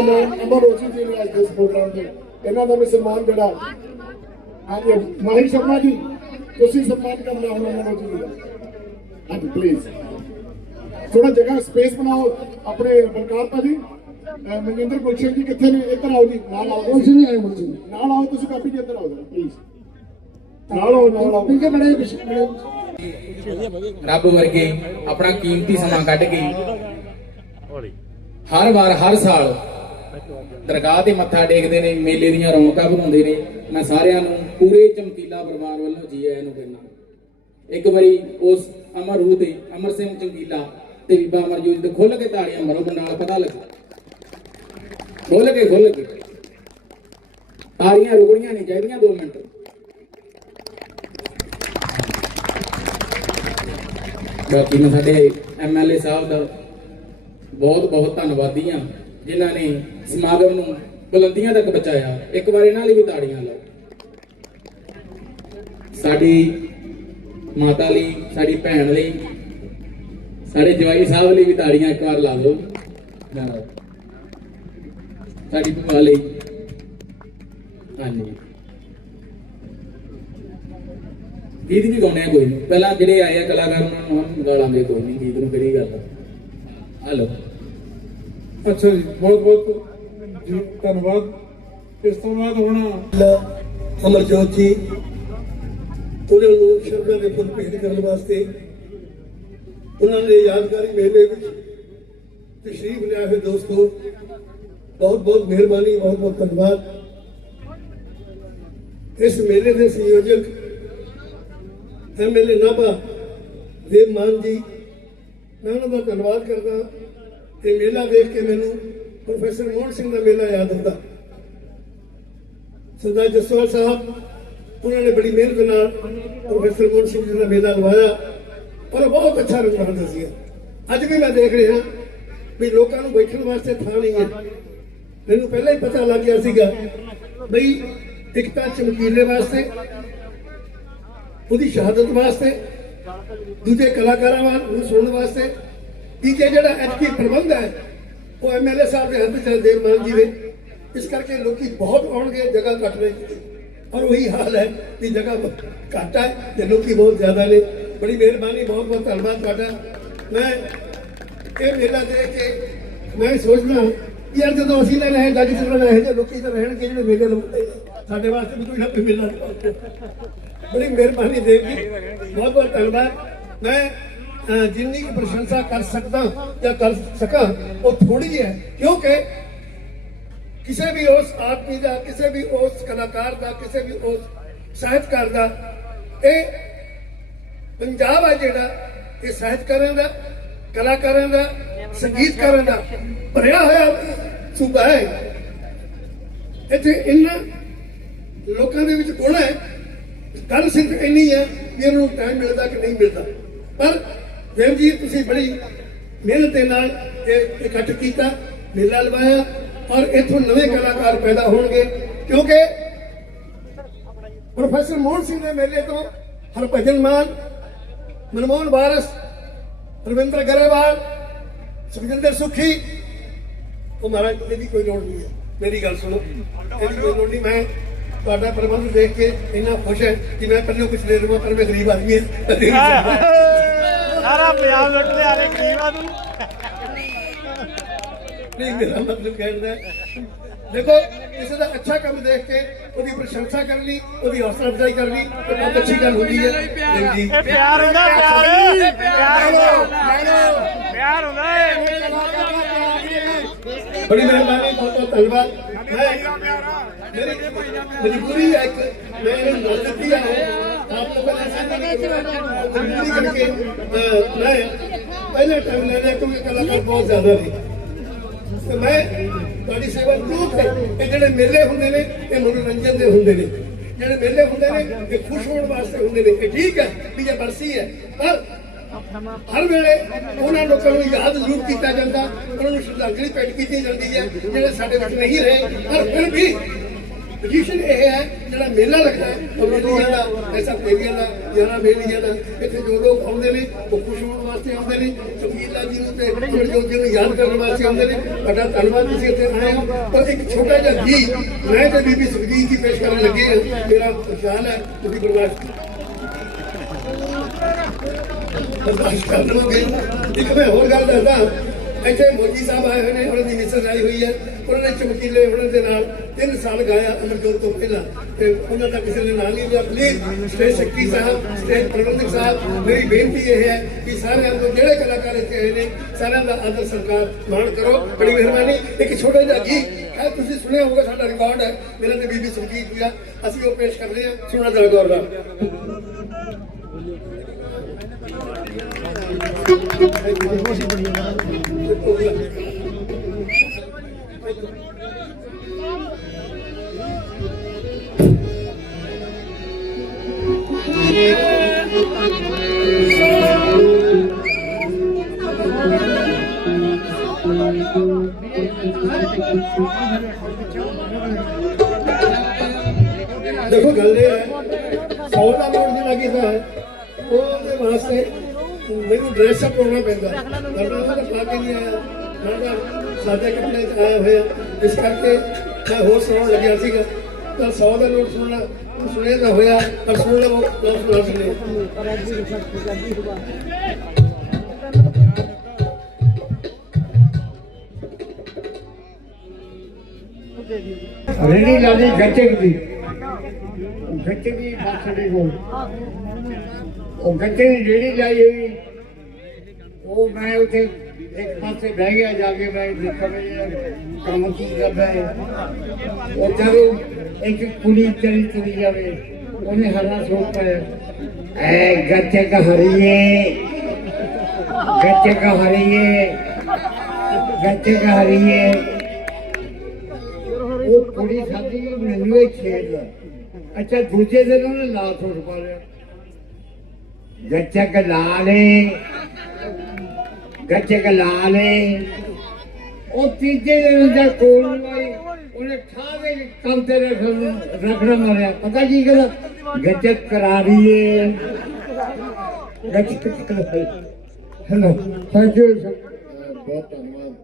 ਮਹਿਮਾਨ ਅਮਰ ਰੋਜੀ ਜੀ ਨੇ ਅੱਜ ਇਸ ਪ੍ਰੋਗਰਾਮ ਤੇ ਇਹਨਾਂ ਦਾ ਵੀ ਸਨਮਾਨ ਜਿਹੜਾ ਹਾਂਜੀ ਮਾਹਿਰ ਸ਼ਰਮਾ ਜੀ ਤੁਸੀਂ ਸਨਮਾਨ ਕਰਨਾ ਹੁਣ ਅਮਰ ਰੋਜੀ ਜੀ ਦਾ ਹਾਂਜੀ ਪਲੀਜ਼ ਥੋੜਾ ਜਗ੍ਹਾ ਸਪੇਸ ਬਣਾਓ ਆਪਣੇ ਬਲਕਾਰ ਭਾਜੀ। ਅਹ ਮਨਜਿੰਦਰ ਗੁਲਸ਼ਨ ਜੀ ਕਿੱਥੇ ਨੇ? ਇੱਧਰ ਆਓ ਜੀ ਨਾਲ ਆਓ ਕੁਝ ਨਹੀਂ ਆਏ ਮੁੰਡੇ ਨਾਲ ਆਓ ਤੁਸੀਂ ਕਾਪੀ ਜੀ ਇੱਧਰ ਆਓ ਪਲੀਜ਼ ਨਾਲ ਆਓ ਨਾਲ ਆਓ। ਕਿਉਂਕਿ ਬੜੇ ਬੜੇ। ਰੱਬ ਵਰਗੇ ਆਪਣਾ ਕੀਮਤੀ ਸਮਾਂ ਕੱਢ ਕੇ ਹਰ ਵਾਰ ਹਰ ਸਾਲ ਦਰਗਾਹ ਤੇ ਮੱਥਾ ਟੇਕਦੇ ਨੇ, ਮੇਲੇ ਦੀਆਂ ਰੌਣਕਾਂ ਬਣਾਉਂਦੇ ਨੇ। ਮੈਂ ਸਾਰਿਆਂ ਨੂੰ ਪੂਰੇ ਚਮਕੀਲਾ ਪਰਿਵਾਰ ਵੱਲੋਂ ਜੀ ਆਇਆਂ ਨੂੰ ਕਹਿਣਾ ਇੱਕ ਵਾਰੀ ਉਸ ਅਮਰ ਰੂਹ ਤੇ, ਅਮਰ ਸਿੰਘ ਚਮਕੀਲਾ ਤੇ ਬੀਬਾ ਅਮਰਜੋਤ ਦੇ ਖੁੱਲ ਕੇ ਤਾੜੀਆਂ ਮਾਰੋ ਬੰਡਾਲ ਪਤਾ ਲੱਗੇ। ਖੁੱਲ ਕੇ ਖੁੱਲ ਕੇ। ਤਾੜੀਆਂ ਰੁਕਣੀਆਂ ਨਹੀਂ ਚਾਹੀਦੀਆਂ 2 ਮਿੰਟ। ਬਾਕੀ ਮੈਂ ਸਾਡੇ ਐਮਐਲਏ ਸਾਹਿਬ ਦਾ ਬਹੁਤ ਬਹੁਤ ਧੰਨਵਾਦੀ ਹਾਂ। ਜਿਨ੍ਹਾਂ ਨੇ ਸਮਾਗਮ ਨੂੰ ਬੁਲੰਦੀਆਂ ਤੱਕ ਪਹੁੰਚਾਇਆ, ਇੱਕ ਵਾਰ ਇਹਨਾਂ ਲਈ ਵੀ ਤਾੜੀਆਂ ਲਾਓ। ਸਾਡੀ ਮਾਤਾ ਲਈ, ਸਾਡੀ ਭੈਣ ਲਈ, ਸਾਡੇ ਜਵਾਈ ਸਾਹਿਬ ਲਈ ਵੀ ਤਾੜੀਆਂ ਇੱਕ ਵਾਰ ਲਾ ਦਿਓ। ਸਾਡੀ ਭੂਆ ਲਈ। ਹਾਂਜੀ। ਗੀਤ ਵੀ ਗਾਉਣੇ ਆ ਕੋਈ ਨਹੀਂ ਪਹਿਲਾਂ ਜਿਹੜੇ ਆਏ ਆ ਕਲਾਕਾਰ, ਉਹਨਾਂ ਨੂੰ ਹਮ ਗਾ ਲਾਂਗੇ ਕੋਈ ਨਹੀਂ ਗੀਤ ਨੂੰ ਕਿਹੜੀ ਗੱਲ ਆ? ਹਲੋ ਅੱਛਾ ਜੀ, ਬਹੁਤ ਬਹੁਤ ਜੀ, ਧੰਨਵਾਦ। ਇਸ ਤੋਂ ਬਾਅਦ ਹੁਣ ਅਮਰਜੋਤ ਜੀ, ਉਹਨਾਂ ਨੂੰ ਸ਼ਰਧਾ ਦੇ ਫੁੱਲ ਭੇਟ ਕਰਨ ਵਾਸਤੇ ਉਹਨਾਂ ਨੇ ਯਾਦਗਾਰੀ ਮੇਲੇ ਵਿੱਚ ਤਸ਼ਰੀਫ ਲਿਆ ਹੈ ਦੋਸਤੋ, ਬਹੁਤ ਬਹੁਤ ਮਿਹਰਬਾਨੀ, ਬਹੁਤ ਬਹੁਤ ਧੰਨਵਾਦ। ਇਸ ਮੇਲੇ ਦੇ ਸੰਯੋਜਕ ਐਮਐਲਏ ਨਾਭਾ ਦੇਵ ਮਾਨ ਜੀ, ਮੈਂ ਉਹਨਾਂ ਦਾ ਧੰਨਵਾਦ ਕਰਦਾ। ਇਹ ਮੇਲਾ ਦੇਖ ਕੇ ਮੈਨੂੰ ਪ੍ਰੋਫੈਸਰ ਮੋਹਨ ਸਿੰਘ ਦਾ ਮੇਲਾ ਯਾਦ ਹੁੰਦਾ। ਸਰਦਾਰ ਜਸਵਾਲ ਸਾਹਿਬ, ਉਹਨਾਂ ਨੇ ਬੜੀ ਮਿਹਨਤ ਨਾਲ ਪ੍ਰੋਫੈਸਰ ਮੋਹਨ ਸਿੰਘ ਜੀ ਦਾ ਮੇਲਾ ਲਵਾਇਆ ਔਰ ਬਹੁਤ ਅੱਛਾ ਰੰਗਾਨ ਦੱਸਿਆ ਅੱਜ ਵੀ ਮੈਂ ਦੇਖ ਰਿਹਾ ਵੀ ਲੋਕਾਂ ਨੂੰ ਬੈਠਣ ਵਾਸਤੇ ਥਾਂ ਨਹੀਂ ਹੈ। ਮੈਨੂੰ ਪਹਿਲਾਂ ਹੀ ਪਤਾ ਲੱਗ ਗਿਆ ਸੀਗਾ ਬਈ ਇੱਕ ਤਾਂ ਚਮਕੀਲੇ ਵਾਸਤੇ, ਉਹਦੀ ਸ਼ਹਾਦਤ ਵਾਸਤੇ, ਦੂਜੇ ਕਲਾਕਾਰਾਂ ਨੂੰ ਸੁਣਨ ਵਾਸਤੇ ਤੀਜੇ ਜਿਹੜਾ ਐਤਕੀ ਪ੍ਰਬੰਧ ਹੈ, ਉਹ ਐਮਐਲਏ ਸਾਹਿਬ ਦੇ ਹੱਥ ਚ ਦੇਵ ਮਾਨ ਜੀ ਦੇ। ਇਸ ਕਰਕੇ ਲੋਕੀ ਬਹੁਤ ਆਉਣਗੇ, ਜਗ੍ਹਾ ਘੱਟ ਰਹੀ ਔਰ ਉਹੀ ਹਾਲ ਹੈ ਕਿ ਜਗ੍ਹਾ ਘੱਟ ਹੈ, ਤੇ ਲੋਕੀ ਬਹੁਤ ਜ਼ਿਆਦਾ ਨੇ। ਬੜੀ ਮਿਹਰਬਾਨੀ, ਬਹੁਤ ਬਹੁਤ ਧੰਨਵਾਦ ਤੁਹਾਡਾ। ਮੈਂ ਇਹ ਮੇਲਾ ਦੇਖ ਕੇ ਮੈਂ ਸੋਚਦਾ ਯਾਰ ਜਦੋਂ ਅਸੀਂ ਨਾ ਰਹੇ, ਜੱਜ ਚੱਲਣਾ ਇਹ ਜਿਹੇ ਲੋਕੀ ਤਾਂ ਰਹਿਣਗੇ ਜਿਹੜੇ ਮੇਲੇ ਲਵਾਉਂਦੇ ਸਾਡੇ ਵਾਸਤੇ ਵੀ ਕੋਈ ਨਾ ਕੋਈ ਮੇਲਾ ਬੜੀ ਮਿਹਰਬਾਨੀ ਦੇਵ ਜੀ, ਬਹੁਤ ਬਹੁਤ ਧੰਨਵਾਦ। ਮੈਂ ਜਿੰਨੀ ਕੁ ਪ੍ਰਸ਼ੰਸਾ ਕਰ ਸਕਦਾ ਜਾਂ ਕਰ ਸਕਾਂ, ਉਹ ਥੋੜੀ ਹੈ। ਕਿਉਂਕਿ ਕਿਸੇ ਵੀ ਉਸ ਆਦਮੀ ਦਾ, ਕਿਸੇ ਵੀ ਉਸ ਕਲਾਕਾਰ ਦਾ, ਕਿਸੇ ਵੀ ਉਸ ਸਾਹਿਤਕਾਰ ਦਾ, ਇਹ ਪੰਜਾਬ ਹੈ ਜਿਹੜਾ, ਇਹ ਸਾਹਿਤਕਾਰਾਂ ਦਾ, ਕਲਾਕਾਰਾਂ ਦਾ, ਸੰਗੀਤਕਾਰਾਂ ਦਾ ਭਰਿਆ ਹੋਇਆ ਸੂਬਾ ਹੈ। ਇੱਥੇ ਇਹਨਾਂ ਲੋਕਾਂ ਦੇ ਵਿੱਚ ਗੁਣ ਹੈ, ਗੱਲ ਸਿਰਫ ਇੰਨੀ ਹੈ ਕਿ ਇਹਨੂੰ ਟਾਈਮ ਮਿਲਦਾ ਕਿ ਨਹੀਂ ਮਿਲਦਾ। ਪਰ ਦੇਵ ਜੀ, ਤੁਸੀਂ ਬੜੀ ਮਿਹਨਤ ਦੇ ਨਾਲ ਇਹ ਇਕੱਠ ਕੀਤਾ, ਮੇਲਾ ਲਵਾਇਆ ਔਰ ਇਥੋਂ ਨਵੇਂ ਕਲਾਕਾਰ ਪੈਦਾ ਹੋਣਗੇ ਕਿਉਂਕਿ ਪ੍ਰੋਫੈਸਰ ਮੋਹਨ ਸਿੰਘ ਦੇ ਮੇਲੇ ਤੋਂ ਹਰਭਜਨ ਮਾਨ, ਮਨਮੋਹਨ ਵਾਰਸ, ਰਵਿੰਦਰ ਗਰੇਵਾਲ, ਸੁਖਜਿੰਦਰ ਸੁਖੀ। ਉਹ ਮਹਾਰਾਜ, ਇਹਦੀ ਕੋਈ ਲੋੜ ਨਹੀਂ ਹੈ। ਮੇਰੀ ਗੱਲ ਸੁਣੋ। ਇਹਦੀ ਕੋਈ ਲੋੜ ਨਹੀਂ। ਮੈਂ ਤੁਹਾਡਾ ਪ੍ਰਬੰਧ ਦੇਖ ਕੇ ਇੰਨਾ ਖੁਸ਼ ਹੈ ਕਿ ਮੈਂ ਪੱਲੇ ਕੁਝ ਦੇ ਦਵਾਂ ਪਰ ਮੈਂ ਗਰੀਬ ਆਦਮੀ ਹਾਂ। ਸਾਰਾ ਪੰਜਾਬ ਲੁੱਟ ਲਿਆ ਰੇ ਗਰੀਬਾਂ ਨੂੰ। ਨਹੀਂ ਮੇਰਾ ਮਤਲਬ ਕਹਿਣ ਦਾ ਹੈ। ਦੇਖੋ ਕਿਸੇ ਦਾ ਅੱਛਾ ਕੰਮ ਦੇਖ ਕੇ ਉਹਦੀ ਪ੍ਰਸ਼ੰਸਾ ਕਰਨੀ ਉਹਦੀ ਹੌਸਲਾ ਅਫਜ਼ਾਈ ਕਰਨੀ ਤੇ ਬਹੁਤ ਅੱਛੀ ਗੱਲ ਹੁੰਦੀ ਹੈ। ਜੀ ਇਹ ਪਿਆਰ ਹੁੰਦਾ ਪਿਆਰ। ਪਿਆਰ ਹੁੰਦਾ। ਪਿਆਰ ਹੁੰਦਾ ਏ ਬੜੀ ਮਿਹਰਬਾਨੀ ਬਹੁਤ ਬਹੁਤ ਧੰਨਵਾਦ। ਮੇਰੀ ਮਜਬੂਰੀ ਹੈ ਇੱਕ ਮੈਂ ਇਹਨੂੰ ਦੱਸ ਦਿੱਤੀ ਹੈ ਆਪ ਕਰਕੇ ਮੈਂ ਪਹਿਲੇ ਟਾਈਮ ਲੈ ਲਿਆ ਕਿਉਂਕਿ ਕਲਾਕਾਰ ਬਹੁਤ ਜ਼ਿਆਦਾ ਨੇ ਤੇ ਮੈਂ ਤੁਹਾਡੀ ਸੇਵਾ ਜ਼ਰੂਰ ਹੈ ਇਹ ਜਿਹੜੇ ਮੇਲੇ ਹੁੰਦੇ ਨੇ ਇਹ ਮਨੋਰੰਜਨ ਦੇ ਹੁੰਦੇ ਨੇ ਜਿਹੜੇ ਮੇਲੇ ਹੁੰਦੇ ਨੇ ਇਹ ਖੁਸ਼ ਹੋਣ ਵਾਸਤੇ ਹੁੰਦੇ ਨੇ ਇਹ ਠੀਕ ਹੈ ਵੀ ਇਹ ਬਰਸੀ ਹੈ ਪਰ ਹਰ ਵੇਲੇ ਉਹਨਾਂ ਲੋਕਾਂ ਨੂੰ ਯਾਦ ਜ਼ਰੂਰ ਕੀਤਾ ਜਾਂਦਾ ਉਹਨਾਂ ਨੂੰ ਸ਼ਰਧਾਂਜਲੀ ਭੇਟ ਕੀਤੀ ਜਾਂਦੀ ਹੈ ਜਿਹੜੇ ਸਾਡੇ ਵਿੱਚ ਨਹੀਂ ਰਹੇ ਪਰ ਫਿਰ ਵੀ ਪੋਜੀਸ਼ਨ ਇਹ ਹੈ, ਜਿਹੜਾ ਮੇਲਾ ਲੱਗਦਾ ਹੈ ਉਹ ਦਾ ਐਸਾ ਮੇਲੀਆਂ ਦਾ, ਯਾਰਾ ਮੇਲੀਆਂ ਦਾ, ਇੱਥੇ ਜੋ ਲੋਕ ਆਉਂਦੇ ਨੇ, ਉਹ ਖੁਸ਼ ਹੋਣ ਵਾਸਤੇ ਆਉਂਦੇ ਨੇ ਚਮਕੀਲਾ ਜੀ ਨੂੰ ਤੇ ਅਮਰਜੋਤ ਜੀ ਨੂੰ ਯਾਦ ਕਰਨ ਵਾਸਤੇ ਆਉਂਦੇ ਨੇ ਬੜਾ ਧੰਨਵਾਦ, ਤੁਸੀਂ ਇੱਥੇ ਆਏ ਹੋ। ਪਰ ਇੱਕ ਛੋਟਾ ਜਿਹਾ ਗੀਤ ਮੈਂ ਤੇ ਬੀਬੀ ਸੁਖਜੀਤ ਜੀ ਪੇਸ਼ ਕਰਨ ਲੱਗੇ ਹਾਂ। ਮੇਰਾ ਖਿਆਲ ਹੈ, ਤੁਸੀਂ ਬਰਦਾਸ਼ਤ ਬਰਦਾਸ਼ਤ ਕਰ ਲਓਗੇ ਇੱਕ ਮੈਂ ਹੋਰ ਗੱਲ ਦੱਸਦਾ। ਇੱਥੇ ਮੋਦੀ ਸਾਹਿਬ ਆਏ ਹੋਏ ਨੇ, ਉਹਨਾਂ ਦੀ ਮਿਸਰ ਆਈ ਹੋਈ ਹੈ। ਉਹਨਾਂ ਨੇ ਚਮਕੀਲੇ ਉਹਨਾਂ ਦੇ ਨਾਲ 3 ਸਾਲ ਗਾਇਆ ਅਮਰਜੋਤ ਤੋਂ ਪਹਿਲਾਂ ਤੇ ਉਹਨਾਂ ਦਾ ਕਿਸੇ ਨੇ ਨਾਂ ਨਹੀਂ ਲਿਆ। ਪਲੀਜ਼ ਸਟੇਜ ਸ਼ਕਤੀ ਸਾਹਿਬ, ਸਟੇਜ ਪ੍ਰਬੰਧਕ ਸਾਹਿਬ, ਮੇਰੀ ਬੇਨਤੀ ਇਹ ਹੈ ਕਿ ਸਾਰਿਆਂ ਨੂੰ, ਜਿਹੜੇ ਕਲਾਕਾਰ ਇੱਥੇ ਆਏ ਨੇ, ਸਾਰਿਆਂ ਦਾ ਆਦਰ ਸਤਿਕਾਰ ਮਾਣ ਕਰੋ। ਬੜੀ ਮਿਹਰਬਾਨੀ। ਇੱਕ ਛੋਟਾ ਜਿਹਾ ਗੀਤ ਹੈ, ਤੁਸੀਂ ਸੁਣਿਆ ਹੋਊਗਾ, ਸਾਡਾ ਰਿਕਾਰਡ ਹੈ। ਮੇਰਾ ਤੇ ਬੀਬੀ ਸੁਖਜੀਤ ਜੀ ਅਸੀਂ ਉਹ ਪੇਸ਼ ਕਰਦੇ ਹਾਂ। ਸੁਣਾ ਜਰਾ ਗੌਰ ਨਾਲ। ਦੇਖੋ ਗੱਲ ਇਹ ਹੈ, ਸੌ ਦਾ ਨੋਟ ਜਿਹੜਾ ਕੀਤਾ ਹੈ ਉਹਦੇ ਵਾਸਤੇ ਮੈਨੂੰ ਡਰੈਸ ਅਪ ਹੋਣਾ ਪੈਂਦਾ। ਵਰਨਾ ਤਾਂ ਪਾ ਕੇ ਨਹੀਂ ਆਇਆ। ਮੈਂ ਤਾਂ ਸਾਦੇ ਕੱਪੜੇ ਚ ਆਇਆ ਹੋਇਆ। ਇਸ ਕਰਕੇ ਮੈਂ ਹੋਰ ਸੁਣਾਉਣ ਲੱਗਿਆ ਸੀਗਾ। ਤਾਂ 100 ਦਾ ਨੋਟ ਸੁਣਨਾ ਸੁਣਿਆ ਤਾਂ ਹੋਇਆ, ਪਰ ਸੁਣ ਲਵੋ ਲਫ਼ਜ਼ ਨਾ ਸੁਣੇ ਰੇੜੀ ਲਾਦੀ ਗੱਚਕ ਦੀ। ਗੱਚਕ ਦੀ ਬਾਸੜੀ ਕੋਲ। ਉਹ ਗੱਚਕ ਦੀ ਰੇੜੀ ਲਾਈ ਹੋਈ। ਉਹ ਮੈਂ ਉੱਥੇ ਇੱਕ ਪਾਸੇ ਬਹਿ ਗਿਆ, ਜਾ ਕੇ ਮੈਂ ਦੇਖਿਆ ਵੀ ਕੰਮ ਕੀ ਕਰਦਾ ਹੈ। ਉਹ ਜਦੋਂ ਇੱਕ ਕੁੜੀ ਚਲੀ ਚਲੀ ਜਾਵੇ, ਉਹਨੇ ਹਰਨਾ ਸੋਚ ਪਾਇਆ ਐ ਗੱਚਕ ਹਰੀਏ ਗੱਚਕ ਹਰੀਏ ਗੱਚਕ ਹਰੀਏ ਉਹ ਕੁੜੀ ਸਾਡੀ ਮੈਨੂੰ ਹੀ ਛੇੜ ਅੱਛਾ, ਦੂਜੇ ਦਿਨ ਉਹਨੇ ਲਾ ਥੋੜ ਪਾ ਲਿਆ। ਗੱਚਕ ਲਾਲੇ ਗੱਚਕ ਲਾਲੇ ਉਹ ਤੀਜੇ ਦਿਨ ਦਾ ਕੋਲ ਵਾਈ ਉਹਨੇ ਠਾਵੇ ਕੰਮ ਤੇ ਰੱਖਣਾ ਮਾਰਿਆ। ਪਤਾ ਕੀ ਕਰਾ ਗੱਚਕ ਕਰਾ ਰਹੀਏ ਗੱਚਕ ਕਰਾ। Hello, thank you. ਬਹੁਤ ਧੰਨਵਾਦ।